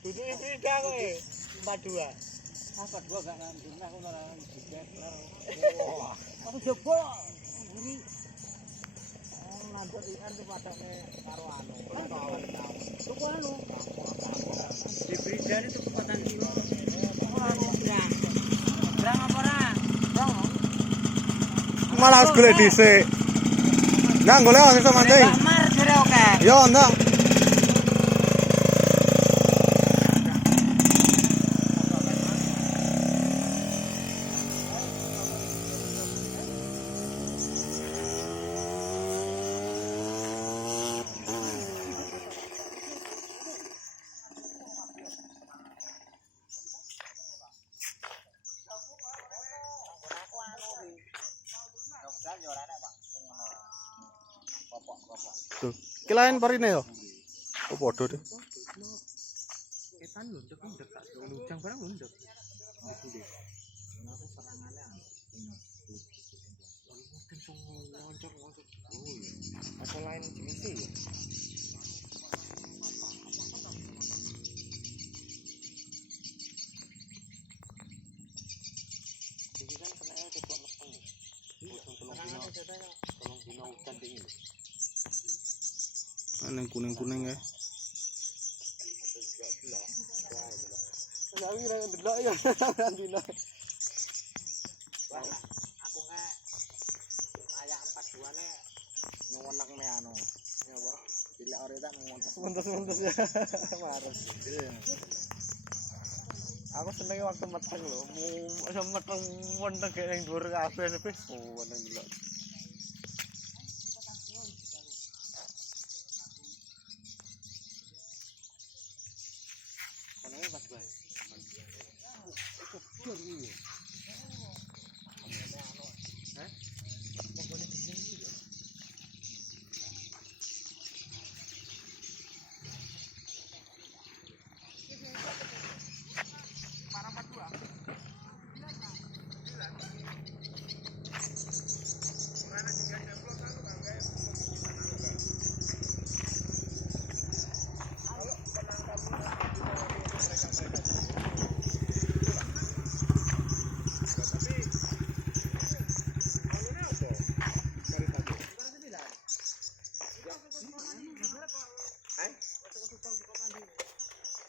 Duduk hibrida kowe. 42. Apa dua gak nandungnya aku malah jiget. Wah, aku jebol. Ngeri. Oh, nandur ikan tuh padane karo anu. Tuku anu. Hibrida itu kekuatan kilo. Brang apa ora? Brang. Malah harus golek dhisik. Nang golek sesuk mancing. Mar jere oke. Yo, ndang. Tuh, ki lain parine yo. Oh, padha deh. Ketan lundek tak lujang barang lundek. Apa lain jenisnya ya? Ini kan kena coba meteng. Tolong dino hujan di ini. Ana kuning-kuning ya. Ya wira ndelok ya dino. Aku nge kayak 42 ne nyuweneng me anu. Ya apa? Bila ora tak Muntes-muntes ya. Marah. Aku seneng waktu meteng lho. Iso meteng wonten gek ning dhuwur kabeh sebeh. Oh, wonten delok. Kenapa pas bae?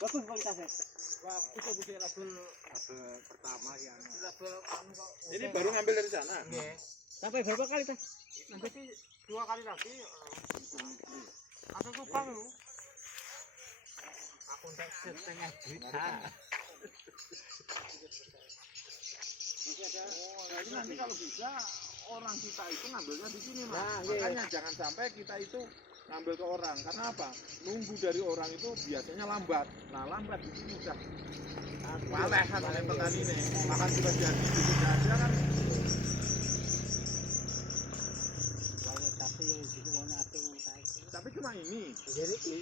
bagus kualitasnya. Wah, bisa label pertama ya. Label anu kok. Ini baru ngambil dari sana. Nggih. Sampai berapa kali teh? Nanti 2 kali lagi. Atau kupang lu. Aku entek setengah juta. Jadi nanti kalau bisa orang kita itu ngambilnya di sini Mas. Nah, makanya jangan sampai kita itu ngambil ke orang. Karena apa? Nunggu dari orang itu biasanya lambat. Nah, lambat di sini udah waleh kan oleh petani nih. Makan sudah jadi gitu aja kan. Tapi cuma ini. Jadi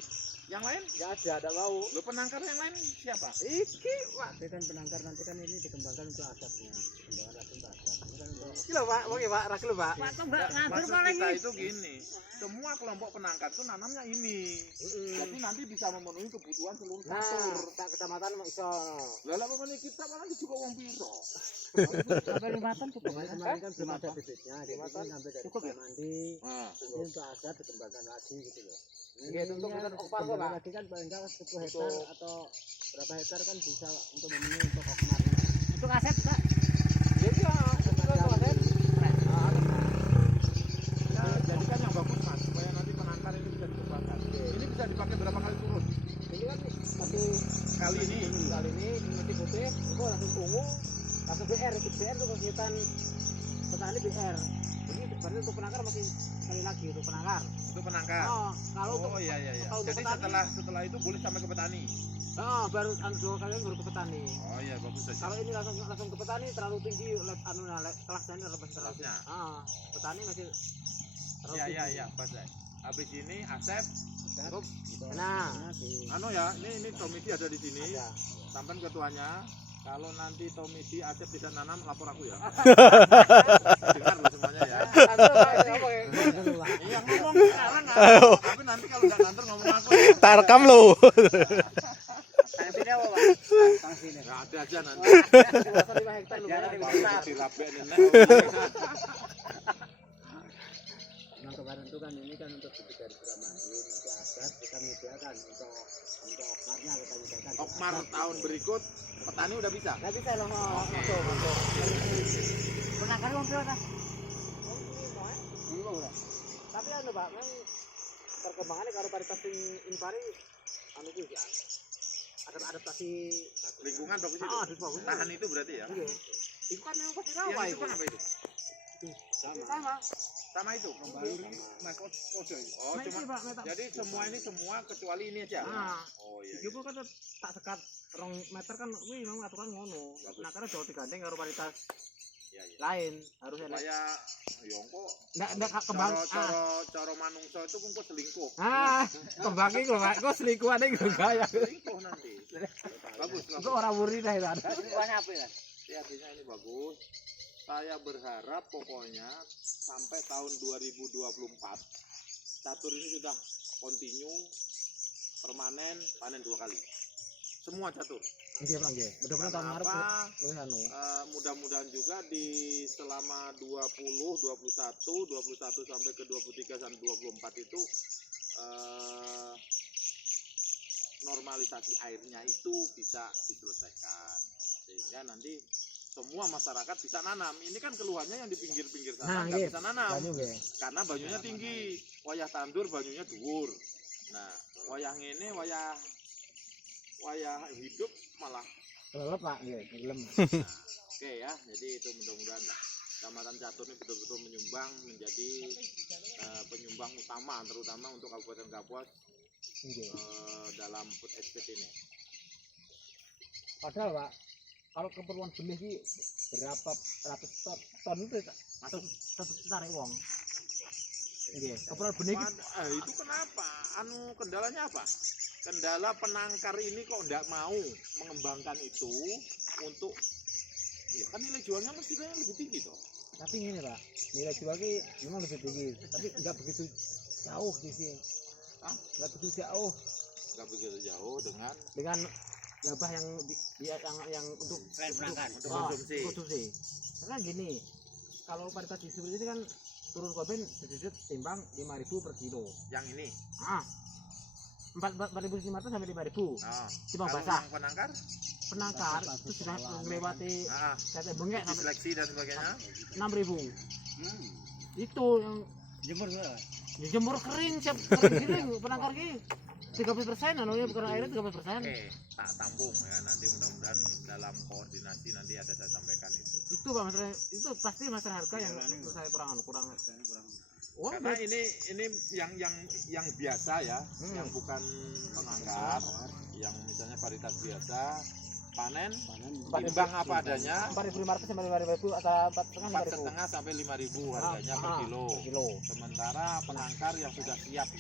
Yang lain enggak ada mau. lo penangkar yang lain siapa? Iki, Pak. Itu kan penangkar nanti kan ini dikembangkan untuk asapnya. Dikembangkan untuk asap. Ini kan untuk Iki lho Pak, wong Pak, rak lho Pak. Pak kok enggak ngatur Maksud malah kita ini. itu gini, semua kelompok penangkar itu nanamnya ini. Jadi nanti bisa memenuhi kebutuhan seluruh Nah, catur. tak kecamatan mau iso. Lalu memenuhi kita malah juga wong piro. Sampai Limatan cukup. Kemarin kan belum ada bibitnya. Jadi ini ngambil dari Cukup ya? mandi. Nah, Ini untuk asap dikembangkan lagi gitu loh. Nggih, untuk kita okmar kok, Pak. Lagi kan paling enggak 10 hektar atau berapa hektar kan bisa untuk memenuhi untuk okmar. Untuk aset, Pak. Ya iya, jadi kan yang bagus Mas, supaya nanti penangkar ini bisa dikembangkan. Ini bisa dipakai berapa kali turun? ini kan satu Kali ini. nanti putih, itu langsung ungu, langsung BR, ikut BR itu kegiatan petani BR. Jadi berarti untuk penangkar masih sekali lagi untuk penangkar. Untuk penangkar. Oh, kalau untuk Oh iya iya iya. kalau untuk Jadi petani- setelah itu boleh sampai ke petani. baru dua kali baru ke petani. Oh iya bagus saja. Kalau ini langsung ke petani terlalu tinggi kelasnya ini masih terlalu tinggi. Kelasnya. Petani masih terlalu Iya tinggi. iya iya, pas ya. Habis ini Asep, cukup. Nah, Anu ya, ini komisi ada di sini. ada. Sampai ketuanya. Kalau nanti Tommy di Aceh tidak nanam, lapor aku ya. Dengar loh semuanya ya. Iya ngomong sekarang Ayo. tapi nanti kalau nggak nganter ngomong aku. Tak rekam lo. Sanksinya apa, Pak? Sanksinya. Nggak ada aja nanti. Luasan 5 hektar lu. Baru dirabek nenek. Nah, kemarin itu kan ini kan untuk dari Suramadu, nanti adat kita menyediakan untuk okmarnya kita menyediakan. Okmar tahun berikut petani udah bisa. Nggak bisa loh, masuk. Penangkar mobil kan? Iya, tapi anu Pak, memang perkembangannya kalau paritas impari anu kuwi ya. Adaptasi Lingkungan bagus itu. adaptasi bagus. Tahan itu berarti ya. Iya. Itu kan memang pasti Yang rawa itu itu. kan apa itu? Sama. Sama itu. Oh, Nah, cuma ini, Pak, metak. jadi semua kecuali ini aja. Nah, Oh iya. iki kan tak sekat 2 meter kan kuwi memang aturan ngono. Nah, karena jauh digandeng karo paritas Iya, iya. lain harusnya Supaya yongko ndak kembang. cara manungso itu kok selingkuh. Kembang iki lho, Pak. Kok selingkuhane iku gaya. Selingkuh nanti. Bagus, Kok bagus. ora wuri dah itu ada. Banyak apa ya? Artinya ini bagus. Saya berharap pokoknya sampai tahun 2024 catur ini sudah kontinu permanen panen 2 kali. Semua catur. Nggih, Pak, nggih. Mudah-mudahan tahun ngarep luwih anu. Mudah-mudahan juga di selama 20, 21 sampai ke 23 sampai 24 itu normalisasi airnya itu bisa diselesaikan sehingga nanti semua masyarakat bisa nanam. Ini kan keluhannya yang di pinggir-pinggir sana nggak bisa nanam karena banyunya tinggi, wayah tandur banyunya dhuwur. Nah, wayah ngene wayah hidup malah Kelelep, Pak, nggih, gelem. oke ya, jadi itu mudah-mudahan Kecamatan Catur ini betul-betul menyumbang menjadi penyumbang utama terutama untuk Kabupaten Kapuas dalam food estate ini. Padahal, Pak, kalau keperluan benih ini berapa ratus ton itu masuk tetap tarik wong. Nggih, keperluan benih Itu kenapa? Kendalanya apa? Kendala penangkar ini kok enggak mau mengembangkan itu untuk ya kan nilai jualnya mestinya lebih tinggi toh. tapi ini, Pak, nilai jualnya memang lebih tinggi, tapi enggak begitu jauh di sini. Enggak begitu jauh. Enggak begitu jauh dengan gabah yang untuk penangkar. untuk konsumsi. Karena gini, kalau paritas seperti ini kan turun koben sedikit timbang 5.000 per kilo. Yang ini. 4.500 sampai 5.000. Timbang Kalau basah. yang Penangkar itu sudah melewati kata bengek sampai diseleksi dan sebagainya. 6.000. Itu yang Jemur enggak? dijemur kering, siap kering penangkar ki 30% anunya bukan airnya 30%. Oke, tak tampung ya nanti mudah-mudahan dalam koordinasi nanti ada saya sampaikan itu. Itu Pak, masalah itu pasti masalah harga yang menurut saya kurang. Oh, Karena ini yang biasa ya, yang bukan penangkar, yang misalnya varietas biasa panen timbang apa adanya 4.500 sampai 5.000 atau 4,5 sampai 5.000 harganya per kilo. Sementara penangkar yang sudah siap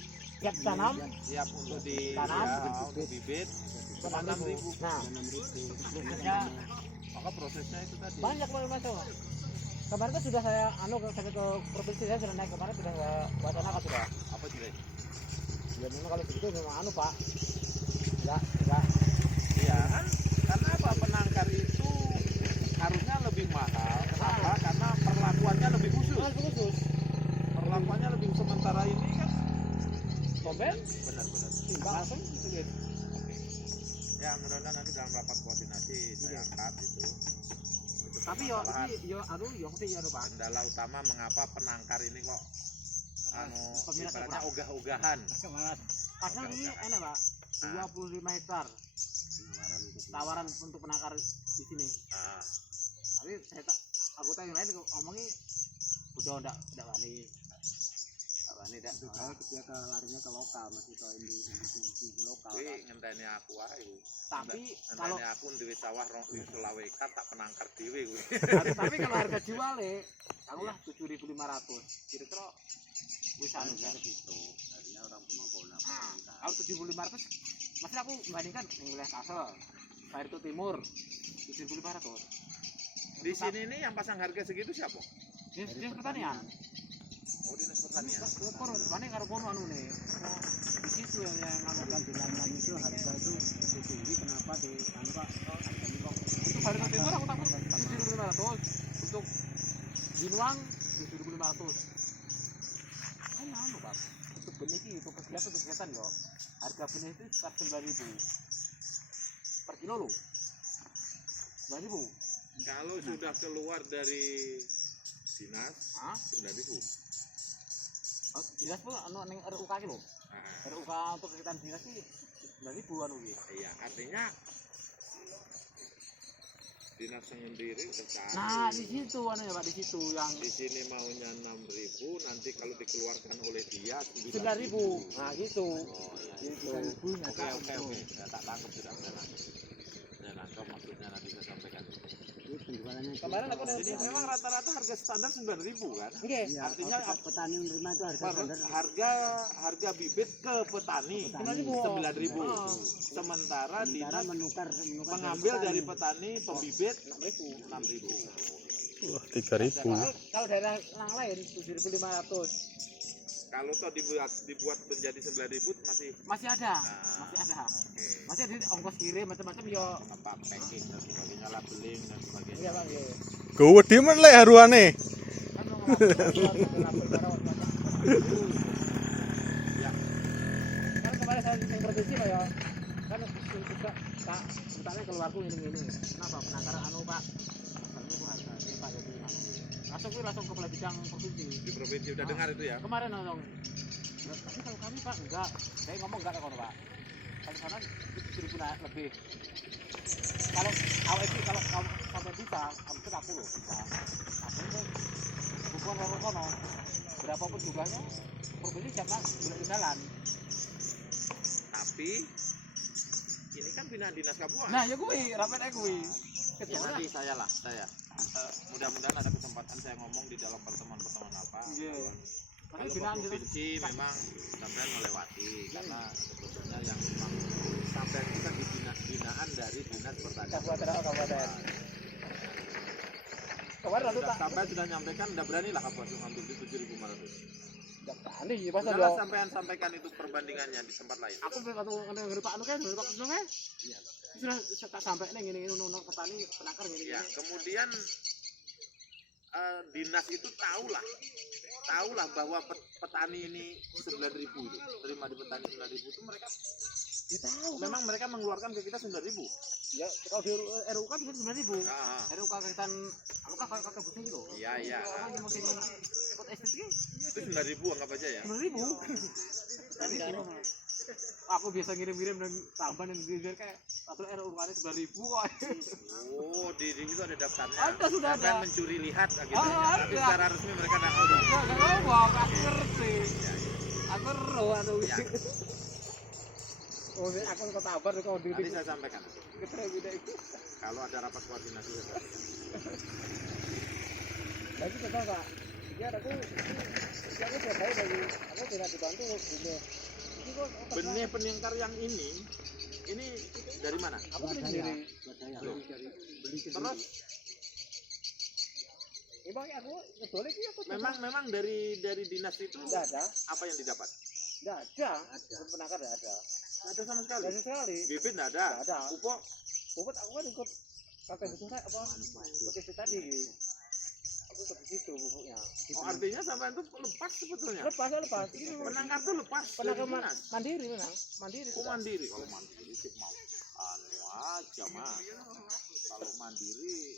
tanam untuk untuk bibit 6.000. Nah, Maka prosesnya itu tadi. banyak Mas. Kemarin itu sudah saya sampai ke provinsi, saya sudah naik kemarin, sudah saya wacanakan sudah. Apa sih? Ya memang kalau begitu memang Pak. Enggak. Iya kan? Karena apa? Penangkar itu harusnya lebih mahal. Kenapa? Karena perlakuannya lebih khusus. Perlakuannya lebih sementara ini kan Komben benar-benar timbang langsung gitu. Ya mudah-mudahan nanti dalam rapat koordinasi saya angkat itu. Tapi Pak. Kendala utama mengapa penangkar ini kok Peminatnya ibaratnya ogah-ogahan. Padahal ini enak Pak, 25 hektar tawaran untuk penangkar di sini. Tapi aku tanya lain ngomongnya udah enggak wani. Dia ke larinya ke lokal, masih ke industri lokal. Ngenteni aku ae. Tapi kalau aku duwe sawah 2 Sulawesi tak penangkar dhewe kuwi. tapi kalau harga jualnya taruhlah 7.500. Kira-kira wis anu kan gitu. Artinya orang pemangku. Kalau 7.500 masih aku bandingkan wilayah Kasel, Barito Timur, 7.500. Di sini nih yang pasang harga segitu siapa? Dinas pertanian. Oh, dinas pertanian. Kor mana karo kono anu nih. Di situ yang Kan di lain-lain itu harga itu lebih tinggi, kenapa di anu Pak? Harganya kok untuk harga timur aku takut 7.500. Untuk Binuang 7.500. Kan anu Pak. Untuk benih itu untuk kegiatan yo. Harga benih itu sekitar 9.000 per kilo loh. 9.000. Kalau sudah keluar dari dinas, Hah? 9.000. Oh, dinas pun anu ning RUK ki lho. Nah, RUK untuk kegiatan dinas sih 9.000 anu ki. iya, artinya dinas sendiri udah cari. Nah, di situ anu ya Pak, di situ yang Di sini maunya 6.000, nanti kalau dikeluarkan oleh dia 9.000. 9.000. Nah, gitu. Oh, iya. Gitu. Oke. Ya, tak tangkap sudah saya nangkep. Saya nangkep maksudnya nanti saya sampaikan. penjualannya Kemarin aku Jadi memang rata-rata harga standar 9.000 kan? Nggih. iya, artinya petani menerima itu harga standar Harga bibit ke petani 9.000. Sementara sementara dinas menukar mengambil dari petani pembibit 6.000. Wah, 3.000. Kalau daerah yang lain 7.500. Kalau toh dibuat menjadi 9.000 masih Masih ada. Ah. Masih ada. oke. Masih ada ongkos kirim macam-macam yo. Apa packing dan sebagainya, labeling dan sebagainya. Iya, Bang, iya. Gue wedi men lek haruane. Kan mau ngelakuin barang Ya. Kan kemarin saya yang produksi Pak ya. Kan juga Pak, misalnya keluarku ini. Kenapa penangkaran anu Pak? Masalahnya gua harga ini Pak jadi anu. Langsung ke Balai Bidang Provinsi. Di provinsi udah dengar itu ya? Kemarin langsung. Ya, tapi kalau kami Pak enggak. Saya ngomong enggak ke kono Pak. Kalau sana itu 1.000 lebih. Kalau awal itu kalau sampai bisa, hampir aku loh bisa. Aku itu bukan orang kono. Berapapun jumlahnya, provinsi siap mas, boleh jalan. Tapi ini kan binaan dinas Kabupaten. Nah ya gue, rapat aku gue. Ya nanti saya. Mudah-mudahan ada kesempatan saya ngomong di dalam pertemuan apa. Iya. Tapi Kalau binaan ke provinsi memang sampean melewati karena sebetulnya yang memang sampean itu kan binaan dari dinas pertanian. kabupaten. Kemarin lalu Sudah, tak. sampean sudah nyampaikan, udah berani lah kabupaten ngambil di 7.500. Tani, masa Udahlah lo. sampean sampaikan itu perbandingannya di tempat lain. Aku pengen ngeri Pak Anu kan, ngeri Pak Anu kan. Sudah tak sampai nih gini nunuk petani penakar gini. Ya, kemudian dinas itu tahulah bahwa petani ini 9.000 itu terima di petani 9.000 itu mereka Ya tahu. memang mereka mengeluarkan ke kita 9.000. Ya kalau di RU kan bisa 9.000. Nah, RU kegiatan aku kan kakak butuh gitu. iya. Orang yang mesti ikut estetik Itu 9.000 anggap aja ya. 9.000. Aku biasa ngirim dan tambahan yang geger kayak satu RU kan 9.000 kok. Oh, di itu ada daftarnya. Ada, sudah ada. Sampean mencuri lihat gitu. Ah, Tapi ada. secara resmi mereka tidak tahu. Enggak ngomong, aku ngerti. Aku anu. Ya. Oh, aku kok tabar kok di Nanti saya sampaikan. ketere beda itu. Kalau ada rapat koordinasi saya sampaikan. Lagi betul Pak. Ya aku saya tahu dari aku tidak dibantu benih. Ini kok Benih peningkar yang ini dari mana? aku beli sendiri. Loh. beli Terus Emang aku ngedolek iki aku memang dari dinas itu enggak ada. apa yang didapat? Enggak ada. Penakar enggak ada. Nggak ada sama sekali. Enggak ada sekali. Bibit nggak ada. Nggak ada. Pupuk Puput aku kan ikut kakek butuh saya apa? Ikut itu tadi. Aku ikut situ pupuknya. oh, artinya sampai itu lepas sebetulnya. Lepas. Ini Penangkar tuh lepas penakar dari dinas. mandiri memang. Mandiri. Oh, mandiri. Kalau mandiri sih mau anu aja mas. Kalau mandiri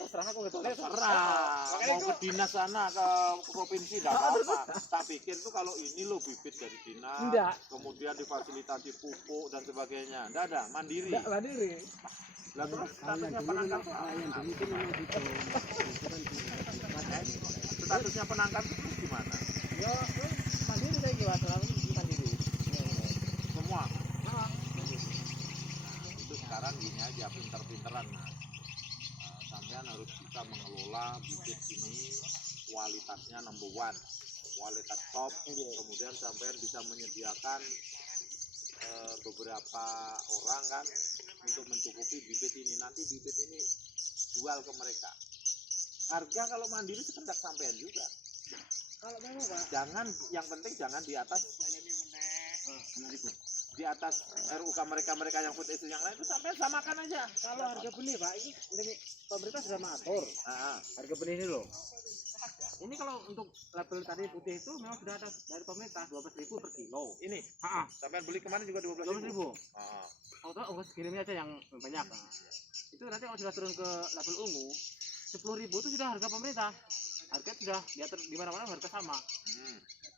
Terserah aku gitu. terserah mau ke dinas sana ke provinsi enggak apa-apa. Tak pikir tuh kalau ini lo bibit dari dinas, Enggak. kemudian difasilitasi pupuk dan sebagainya. Enggak ada, mandiri. Enggak mandiri. Lah terus statusnya penangkar tuh apa? yang dulu itu memang gitu. Statusnya penangkar itu terus gimana? Ya, mandiri saya gila selalu mandiri. Semua. Nah, Itu sekarang gini aja pinter-pinteran mas. Sampean harus bisa mengelola bibit ini kualitasnya number one, kualitas top. Kemudian sampean bisa menyediakan beberapa orang kan untuk mencukupi bibit ini. Nanti bibit ini jual ke mereka. Harga kalau mandiri sekendak sampean juga. Kalau memang Pak, Jangan, yang penting jangan di atas RUK mereka yang food estate yang lain itu sampai samakan aja. kalau harga benih Pak, ini pemerintah sudah mengatur Nah, harga benih ini loh. Ini kalau untuk label tadi putih itu memang sudah ada dari pemerintah 12.000 per kilo. ini Ah, sampean beli kemarin juga 12.000. 12.000. Kalau ongkos kirimnya aja yang banyak. Nah, itu nanti kalau sudah turun ke label ungu, 10.000 itu sudah harga pemerintah. Harga sudah diatur di mana-mana harga sama.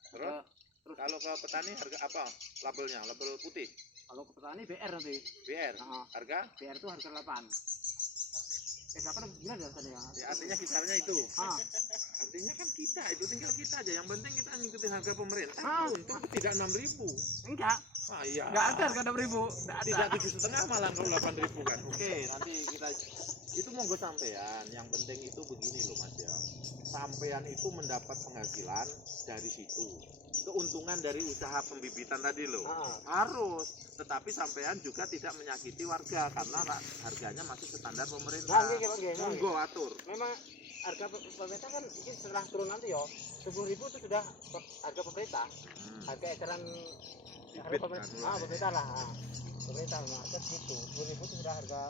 Terus Terus kalau ke petani harga apa? Labelnya, label putih. kalau ke petani BR nanti. BR. Nah, Harga? BR itu harga 8. 8 gimana ya tadi ya? Ya, artinya kisarannya itu. Ah, Artinya kan kita itu tinggal kita aja. Yang penting kita ngikutin harga pemerintah. Ah. Untung tidak 6.000. enggak. Ah iya. Enggak ada harga 6.000. Enggak ada. Tidak 7,5 malah kalau 8.000 kan. Oke, nanti kita itu monggo sampean. Yang penting itu begini loh Mas ya. Sampean itu mendapat penghasilan dari situ. Keuntungan dari usaha pembibitan tadi loh. Harus, tetapi sampean juga tidak menyakiti warga karena harganya masih standar pemerintah. Monggo atur. Memang harga pemerintah kan ini setelah turun nanti yo 10.000 itu sudah harga pemerintah. Harga eceran Bibit pemerintah, kan, pemerintah lah. Pemerintah harga segitu. 10.000 itu sudah harga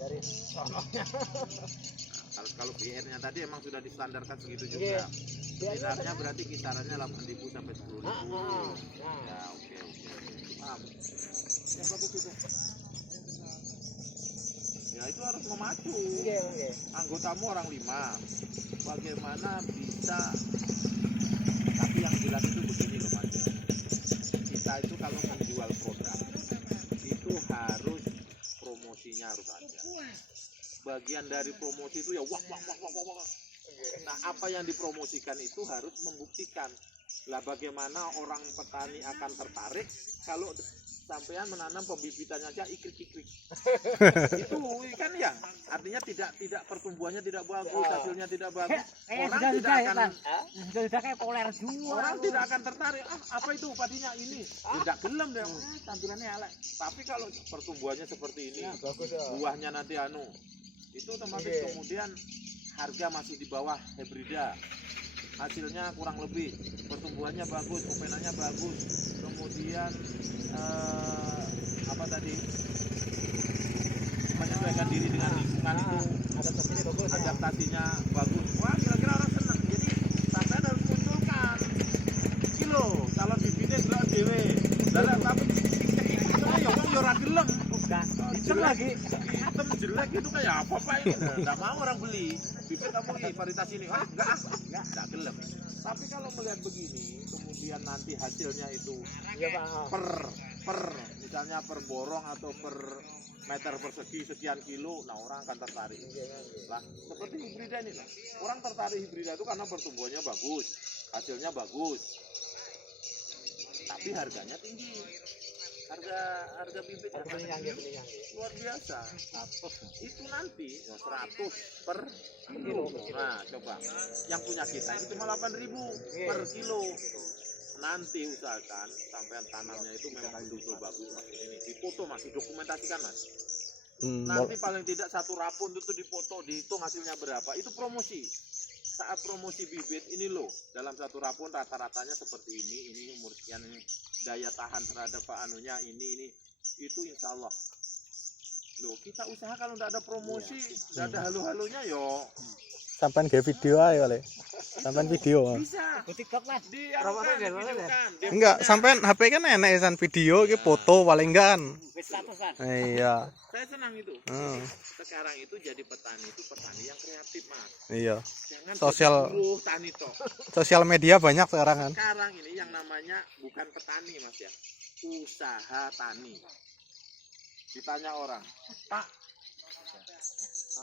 dari sononya. Kalau BR-nya tadi emang sudah distandarkan segitu Iya. juga. BR-nya berarti kisarannya 8.000 sampai 10.000. Nah. Ya, oke. Paham. Yang bagus itu. Ya itu harus memacu. Iya, oke. Anggotamu orang 5. Bagaimana bisa? Tapi yang jelas itu begini loh Mas. Ya. Kita itu kalau menjual produk itu harus promosinya harus ada. Bagian dari promosi itu ya wah. Nah, apa yang dipromosikan itu harus membuktikan. Lah bagaimana orang petani akan tertarik kalau sampean menanam pembibitannya aja ikrik-ikrik. Itu kan ya, artinya tidak pertumbuhannya tidak bagus, hasilnya tidak bagus. Orang tidak akan Sudah kayak poler jual. orang tidak akan tertarik. Apa itu padinya ini? Tidak gelem deh. Tampilannya elek. Tapi kalau pertumbuhannya seperti ini, Bagus ya. buahnya nanti itu otomatis kemudian harga masih di bawah hibrida, hasilnya kurang lebih, pertumbuhannya bagus, kopenanya bagus, kemudian apa tadi, menyesuaikan diri dengan lingkungan itu, Adaptasinya bagus. adaptasinya bagus. Wah, kira-kira orang senang. Jadi sampai harus munculkan kilo kalau bibitnya gelap dewe, lalu tapi ya orang gelem. Hitam lagi, hitam jelek itu kayak apa Pak ini? Nggak mau orang beli. Bibit kamu ini varietas ini, enggak gelem. Tapi kalau melihat begini, kemudian nanti hasilnya itu per misalnya per borong atau per meter persegi sekian kilo, nah orang akan tertarik. Lah, seperti hibrida ini, lah. Orang tertarik hibrida itu karena pertumbuhannya bagus, hasilnya bagus, tapi harganya tinggi. Harga bibit luar biasa. Itu nanti 100 per kilo. Nah, coba. Yang punya kita itu cuma 8.000 per kilo. Nanti usahakan sampai tanamnya itu memang betul bagus Mas. Ini dipoto Mas, didokumentasikan Mas. Nanti paling tidak 1 rapun itu dipoto, dihitung hasilnya berapa. Itu promosi. Saat promosi bibit ini loh, dalam 1 rapun rata-ratanya seperti ini umur sekian, ini daya tahan terhadap anunya ini itu insya Allah. Loh, kita usaha kalau nggak ada promosi, nggak ada halu-halunya yo. Sampai nge video aja oleh. Sampai video. Bisa. TikTok lah. Divideokan. Enggak, sampai HP kan enak ya video, ki foto paling kan. Statusan. Iya. Saya senang itu. Sekarang itu jadi petani itu petani yang kreatif Mas. Iya. Jangan Sosial tani toh. sosial media banyak sekarang kan. Sekarang ini yang namanya bukan petani Mas ya, usaha tani. Ditanya orang, Pak,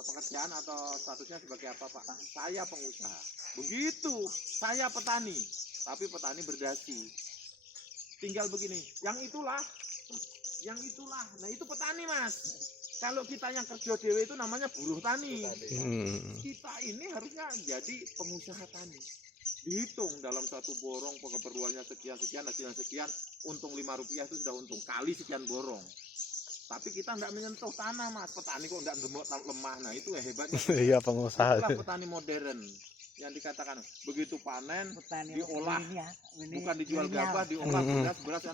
pekerjaan atau statusnya sebagai apa Pak? Saya pengusaha. Begitu, saya petani, tapi petani berdasi. Tinggal begini, yang itulah. Nah itu petani Mas. Kalau kita yang kerja dewe itu namanya buruh tani. Kita ini harusnya jadi pengusaha tani. Dihitung dalam 1 borong keperluannya sekian, hasilnya sekian, untung Rp5 itu sudah untung kali sekian borong. Tapi kita enggak menyentuh tanah, Mas. Petani kok enggak lemah. Nah, itu ya hebatnya. Iya, pengusaha. Itulah petani modern yang dikatakan begitu panen diolah, bukan dijual gabah, diolah beras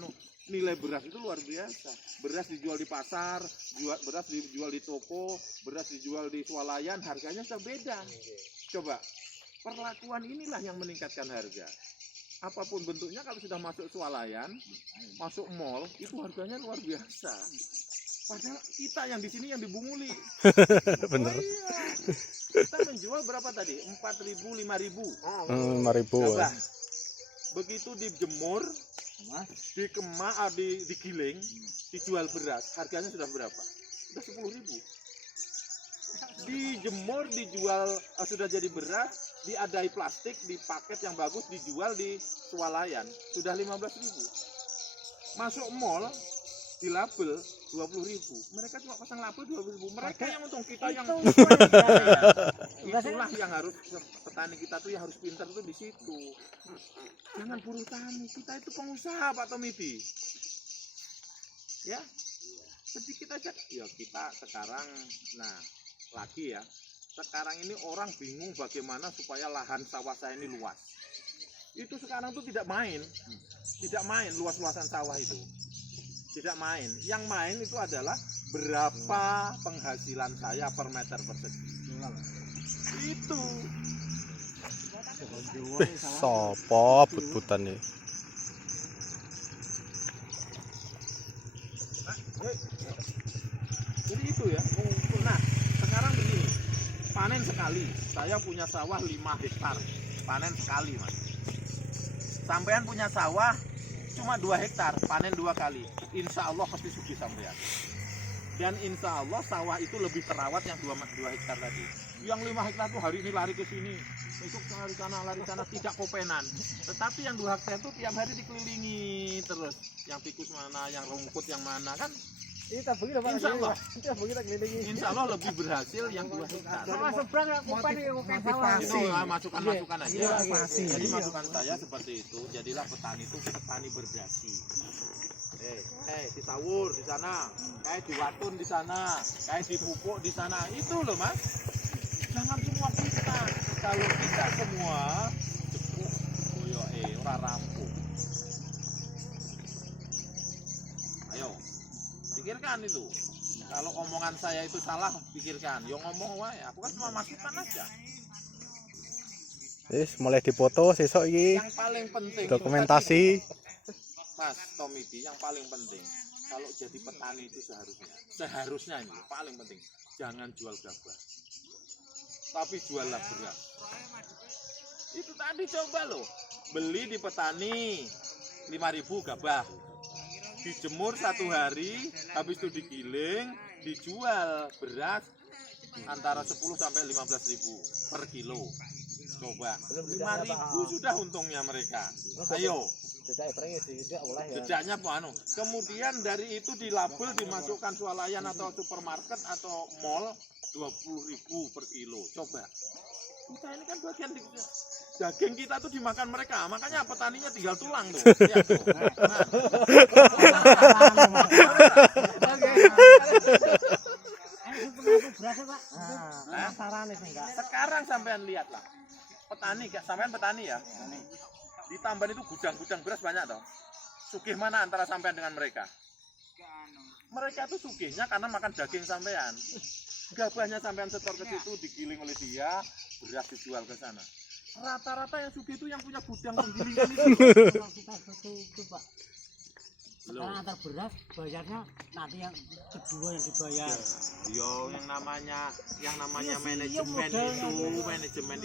nilai beras itu luar biasa. Beras dijual di pasar, beras dijual di toko, beras dijual di swalayan, harganya sudah beda. Coba, perlakuan inilah yang meningkatkan harga. Apapun bentuknya, kalau sudah masuk swalayan, masuk mall, itu harganya luar biasa. Padahal kita yang di sini yang dibunguli. Bener. Oh, iya. Kita menjual berapa tadi? 4.000, 5.000. 5.000. Gabah. Begitu dijemur, dikemak, digiling, dijual beras, harganya sudah berapa? Sudah 10.000. Dijemur, dijual, sudah jadi beras, diadai plastik, dipaket yang bagus, dijual di swalayan, sudah 15.000. Masuk mall, di label 20.000. Mereka cuma pasang label 20.000. Mereka yang untung, kita yang itulah yang harus petani kita tuh yang harus pintar tuh di situ. Jangan buruh tani, kita itu pengusaha, Pak Tomidi. Ya, sedikit aja. Ya kita sekarang, nah lagi ya. Sekarang ini orang bingung bagaimana supaya lahan sawah saya ini luas. Itu sekarang tuh tidak main luas-luasan sawah itu. Tidak main. Yang main itu adalah berapa penghasilan saya per meter persegi. Itu. Sopo but-butan nih. Jadi itu ya. Nah, sekarang begini. Panen sekali. Saya punya sawah 5 hektar. Panen sekali, Mas. Sampean punya sawah cuma 2 hektar, panen 2 kali. Insya Allah pasti sugih sampean. Dan insya Allah sawah itu lebih terawat yang 2 hektar tadi. Yang 5 hektar tuh hari ini lari ke sini, besok lari sana, tidak kopenan. Tetapi yang 2 hektar itu tiap hari dikelilingi terus. Yang tikus mana, yang rumput yang mana kan. Insya Allah lebih berhasil yang 2 hektar. Itu masukan aja. Jadi masukan saya seperti itu. Jadilah petani itu petani berdasi. Ditawur di sana, kayak diwatun di sana, kayak dipupuk di sana. Itu loh, Mas. Jangan semua kita. Kalau kita semua jepuk, ora rampung. Ayo, pikirkan itu. Kalau omongan saya itu salah, pikirkan. Yo ngomong wae, aku kan cuma masukan aja. Mulai dipoto sesok iki. Yang paling penting Dokumentasi. Mas Tomidi, yang paling penting kalau jadi petani itu seharusnya ini paling penting jangan jual gabah, tapi juallah beras. Itu tadi coba loh, beli di petani 5.000 gabah, dijemur 1 hari, habis itu digiling, dijual beras antara 10 sampai 15.000 per kilo. Coba 5.000 sudah untungnya mereka. Ayo. Jejaknya kemudian dari itu dilabel, dimasukkan swalayan atau supermarket atau mall 20.000 per kilo. Coba kita ini kan bagian daging kita tuh dimakan mereka, makanya petaninya tinggal tulang tuh. Ya, tuh. Sekarang sampean lihatlah petani, sampean petani ya. Di Tamban itu gudang-gudang beras banyak toh. Sugih mana antara sampean dengan mereka? Mereka tuh sugihnya karena makan daging sampean. Gabahnya sampean setor ke situ, digiling oleh dia, beras dijual ke sana. Rata-rata yang sugih itu yang punya gudang penggilingan itu. Kalau kita itu, Pak. Sekarang antar beras bayarnya nanti yang kedua yang dibayar. Yo, yang namanya manajemen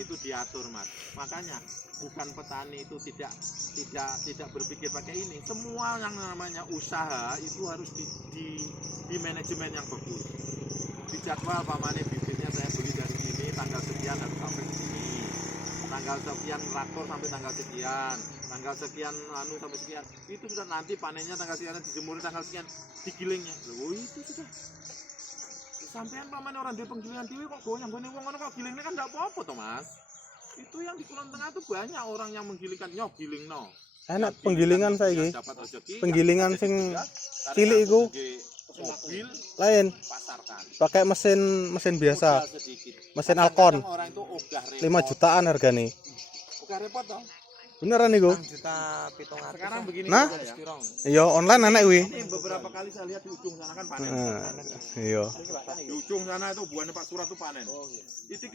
itu diatur, Mas. Makanya bukan petani itu tidak berpikir pakai ini. Semua yang namanya usaha itu harus di manajemen yang bagus. Di jadwal pamane bibitnya saya beli dari sini tanggal sekian harus sampai di sini. Tanggal sekian traktor sampai tanggal sekian. Tanggal sekian sampai sekian. Itu sudah nanti panennya tanggal sekian, dijemur tanggal sekian, digilingnya. Loh, itu sudah. Sampean pamane orang di penggilingan dhewe kok goyang-goyang wong ngono kok gilingnya kan enggak apa-apa toh, Mas. Itu yang di Kulon Tengah tuh banyak orang yang menggilingkan, nyok gilingno. Enak penggilingan saiki. dapat rezeki, Penggilingan yang sing juga, cilik tarik iku. ke mobil Lain, pasarkan. pakai mesin biasa. Modal sedikit. Mesin Kadang-kadang Alcon. orang itu ogah repot. 5 jutaan harganya. Ogah repot toh. Beneran iku? Sekarang begini Nah? saja ya. Iya, online enak kuwi. Ini beberapa kali saya lihat di ujung sana kan panen. Iya. Di ujung sana itu buahnya Pak Surat tuh panen. Itik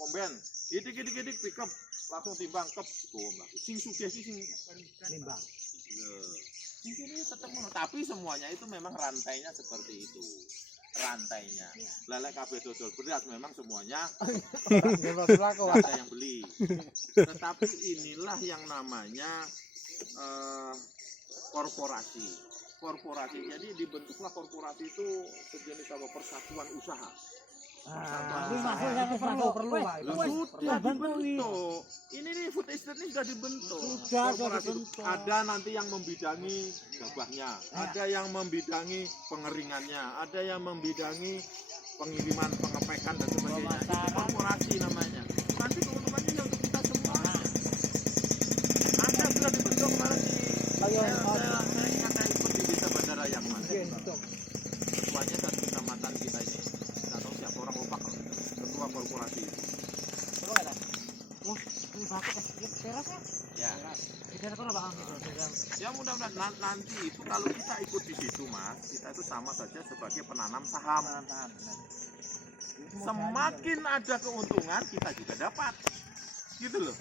komben. Itik pick up langsung timbang kep sing sugih ki sing Nimbang. ini tetap tapi semuanya itu memang rantainya seperti itu. Rantainya. Lelek kabeh dodol beras memang semuanya ada yang beli. Tetapi inilah yang namanya korporasi. Korporasi. Jadi dibentuklah korporasi itu sejenis apa persatuan usaha. Ini masuk perlu, Pak. Sudah dibentuk. Ini nih food estate ini sudah dibentuk. Sudah Korporasi itu. dibentuk. Ada nanti yang membidangi gabahnya, ada yang membidangi pengeringannya, ada yang membidangi pengiriman, pengepekan dan sebagainya. Itu korporasi namanya. Nanti keuntungannya yang untuk kita semua. Ada sudah dibentuk kemarin di saya ingat saya ikut di desa Bandara yang mana. Ketuanya satu kecamatan kita ini. Nggak tahu siapa orang lupa kalau ketua korporasi itu. Ini bagus teras ya? Ya. Kita kan Bang. Ya mudah-mudahan nanti itu kalau kita ikut di situ Mas, kita itu sama saja sebagai penanam saham. Semakin ada keuntungan kita juga dapat, gitu loh.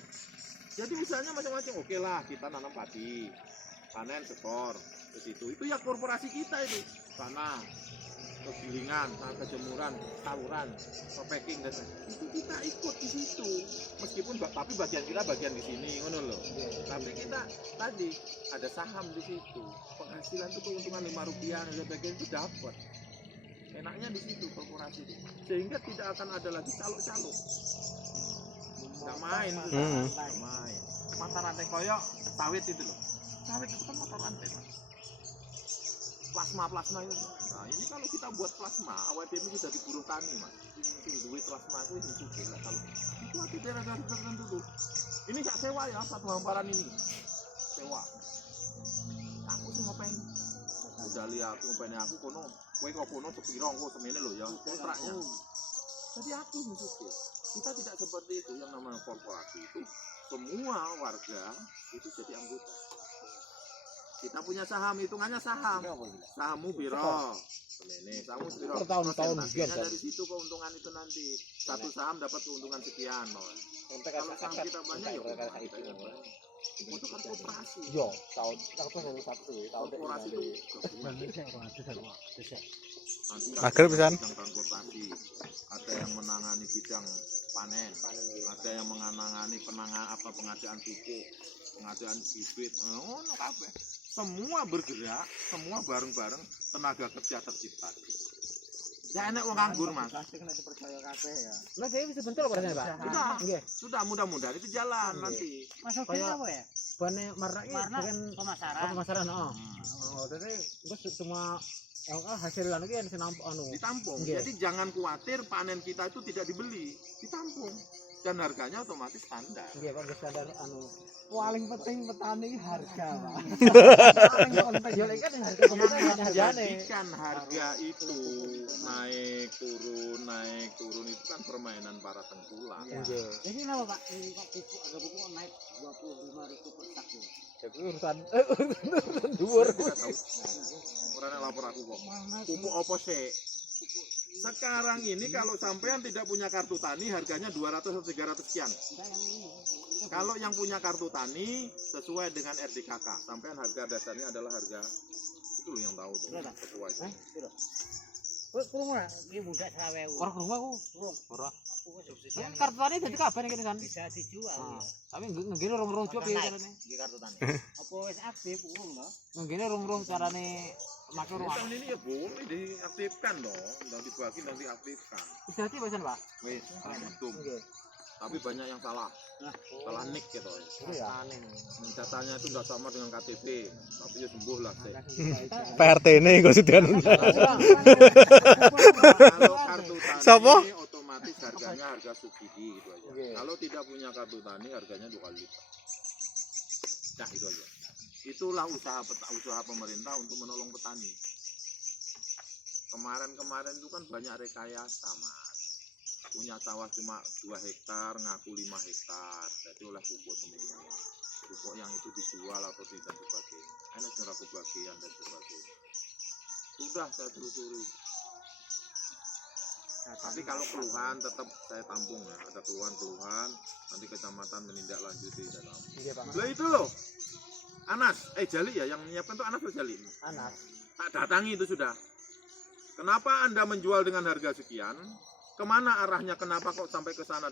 Jadi misalnya macam-macam, oke lah kita nanam padi, panen sekor ke situ. Itu ya korporasi kita itu, tanah, kegilingan, kejemuran, saluran, packing dan itu kita ikut di situ. Meskipun tapi bagian kita bagian di sini, ngono loh. Tapi kita tadi ada saham di situ. Penghasilan itu keuntungan Rp5 dan sebagainya itu dapat. Enaknya di situ korporasi itu. Sehingga tidak akan ada lagi calo-calo. Nggak main itu. Nggak main. Mata rantai koyok sawit itu loh. Sawit itu kan mata rantai, Mas. Plasma itu. Nah ini kalau kita buat plasma, awal ini sudah diburu tani Mas. Sing duwe plasma itu yang suka lah kalau itu ada daerah tertentu tuh. Ini gak sewa ya satu hamparan ini. Sewa. Aku sih ngapain? Udah lihat aku ngapain aku kono. Kowe kok kono sepiro engko semene lho ya kontraknya. Jadi aku yang suka. Kita tidak seperti itu yang namanya korporasi itu. Semua warga itu jadi anggota. Kita punya saham, hitungannya saham. Sahammu biro. Semene, sahammu biro. Bertahun-tahun Persentasinya dari situ keuntungan itu nanti. Satu saham dapat keuntungan sekian. Kalau saham kita banyak ya keuntungan kita banyak. Itu kan koperasi. Yo, tahun tahun Korporasi itu Agar pisan. bidang transportasi, ada yang menangani bidang panen, ada yang menangani pengadaan pupuk, pengadaan bibit, ngono kabeh. Semua bergerak, semua bareng-bareng tenaga kerja tercipta. Ya enak wong nganggur Mas. Pasti kena dipercaya kabeh ya. Lah saya bisa bentul apa Pak? Sudah, Nggih. sudah mudah-mudahan itu jalan nanti. Masuk apa ya? Bane marna iki bukan pemasaran, oh. Oh, jadi engko semua hasil anu iki Ditampung. Nggih. Jadi jangan khawatir panen kita itu tidak dibeli, ditampung. Dan harganya otomatis standar. Nggih, Pak standar paling penting petani harga, Pak. Paling penting ikan harga Menjadikan harga itu naik turun itu kan permainan para tengkulak. Ini kenapa Pak? Ini Pak pupuk harga pupuk naik 25.000 per sak. Jadi urusan dhuwur. Orang yang lapor aku kok. Pupuk apa sih? Sekarang ini kalau sampean tidak punya kartu tani harganya 200 atau 300 sekian. Kalau yang punya kartu tani sesuai dengan RDKK, sampean harga dasarnya adalah harga itu yang tahu tuh sesuai. Kurang iki muda 20.000. Ora kurang aku. Ora. Kartu tani dadi kabar kene kan. Bisa dijual. Tapi ngene rong-rong jual piye carane? Iki kartu tani. Apa wis aktif urung lho? Ngene rong-rong carane maksud Tahun ini ya boleh diaktifkan dong, dan dibagi dan diaktifkan. Wis dadi pesan Pak. Wis, betul. Tapi banyak yang salah. Salah nick gitu. Iya. Datanya itu nggak sama dengan KTP, tapi ya sembuh lah. PRT ini kok sudah Kalau kartu tani Siapa? otomatis harganya harga subsidi gitu aja. Kalau tidak punya kartu tani harganya 2 kali lipat. Nah itu aja. Itulah usaha pemerintah untuk menolong petani. Kemarin itu kan banyak rekayasa, Mas. Punya sawah cuma 2 hektar, ngaku 5 hektar. Jadi oleh pupuk semua. Pupuk yang itu dijual atau tidak sebagainya. Enak cara kebagian dan sebagainya. Sudah saya telusuri. Tapi kalau keluhan tetap saya tampung ya. Ada keluhan, nanti kecamatan menindaklanjuti saya tampung. Iya, Pak. Lah itu loh. Anas, Jali ya yang menyiapkan tuh Anas atau Jali? Anak. Tak datangi itu sudah. Kenapa Anda menjual dengan harga sekian? Kemana arahnya? Kenapa kok sampai ke sana?